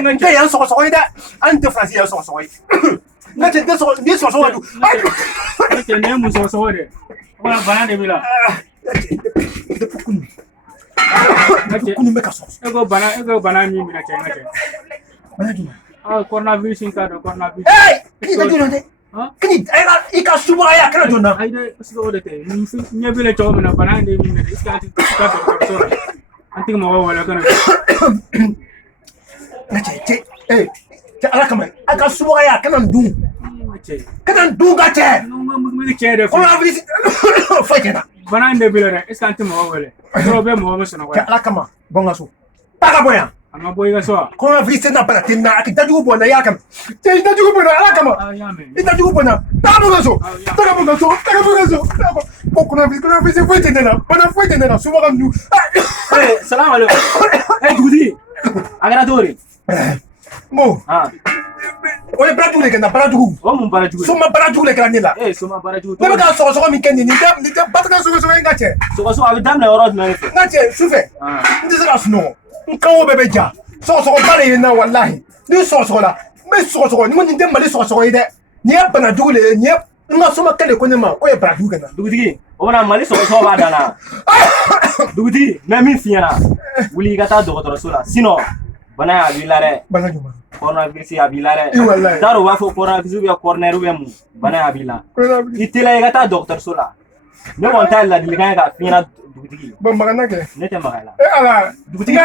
Nte yan sɔgɔsɔgɔ ye dɛ. An tɛ Faransi yan sɔgɔsɔgɔ ye. N'a tɛ ni sɔgɔsɔgɔ dun. Nte ne mun sɔgɔsɔgɔ dɛ. Wala bana de b'i la. Depuis kunu bɛ ka sɔgɔsɔgɔ. E ko bana min minɛ cɛ n ka cɛ. Bana jumɛn? Coronavirus in ka dɔn coronavirus. K'i ka jɔn dɛ. Kini i ka subagaya kana jɔn na. Ayi dɛ parce que o de tɛ ɲɛ b'i la cogo min na bana in de minɛ dɛ est-ce que an tɛ taa dɔgɔtɔrɔso la an tɛ mɔgɔw wele kana. N ka cɛ Ala kama a ka subagaya kana dun. Kana dun ka cɛ. N cɛ de fɔ. Coronavirus foyi tɛ na. Bana in de b'i la dɛ est-ce que an tɛ mɔgɔw wele. Dɔw bɛ mɔgɔ min sɔnɔgɔ. Ala kama bɔ n ka so. Taa ka bɔ yan. An ka bɔ i ka so wa. Coronavirus tɛ na bana tɛ na a ka dajugu bɔ n na i y'a kama. Cɛ i dajugu bɔ n na Ala kama. I dajugu bɔ n na. Taa ka bɔ n ka so. Taa ka bɔ n ka so. Taa ka bɔ n ka so. Ko coronavirus foyi tɛ ne na. Bana foyi tɛ ne na. Subaga ninnu. Salamu alaikum. Dugutigi. A kɛra cogo di. Bon. O ye barajugu de kɛ na barajugu. O mun barajugu. Soma barajugu de kɛra ne la. Soma barajugu. Ne bɛ ka sɔgɔsɔgɔ min kɛ nin tɛ batigɛ sɔgɔsɔgɔ in ka cɛ. Sɔgɔsɔgɔ a bɛ daminɛ yɔrɔ jumɛn de fɛ. N ka cɛ sufɛ. N tɛ se ka sunɔgɔ. N kan o bɛɛ bɛ ja. Sɔgɔsɔgɔba de ye n na walahi. Ni sɔgɔsɔgɔla n bɛ sɔgɔsɔgɔ ni ko nin tɛ Mali sɔgɔsɔgɔ ye dɛ. Nin ye banajugu de ye. Nin ye n ka somakɛ de ko ne ma ko ye barajugu kɛ na. Dugutigi o bɛna Mali sɔgɔsɔgɔ b'a dan na. Dugutigi n bɛ min f'i ɲɛna wuli i ka taa dɔgɔtɔrɔso la sinon bana a b'i la dɛ. Bana jumɛn? Coronavirus a b'i la dɛ. T'a dɔn u b'a fɔ coronavirus ou bien corona ou bien mun bana a b'i la. I teliya i ka taa dɔgɔtɔrɔso la. Ne kɔni t'a ladilikan ye k'a f'i ɲɛna dugutigi. Bon magan na kɛ. Ne tɛ maga i la. Ala dugutigi.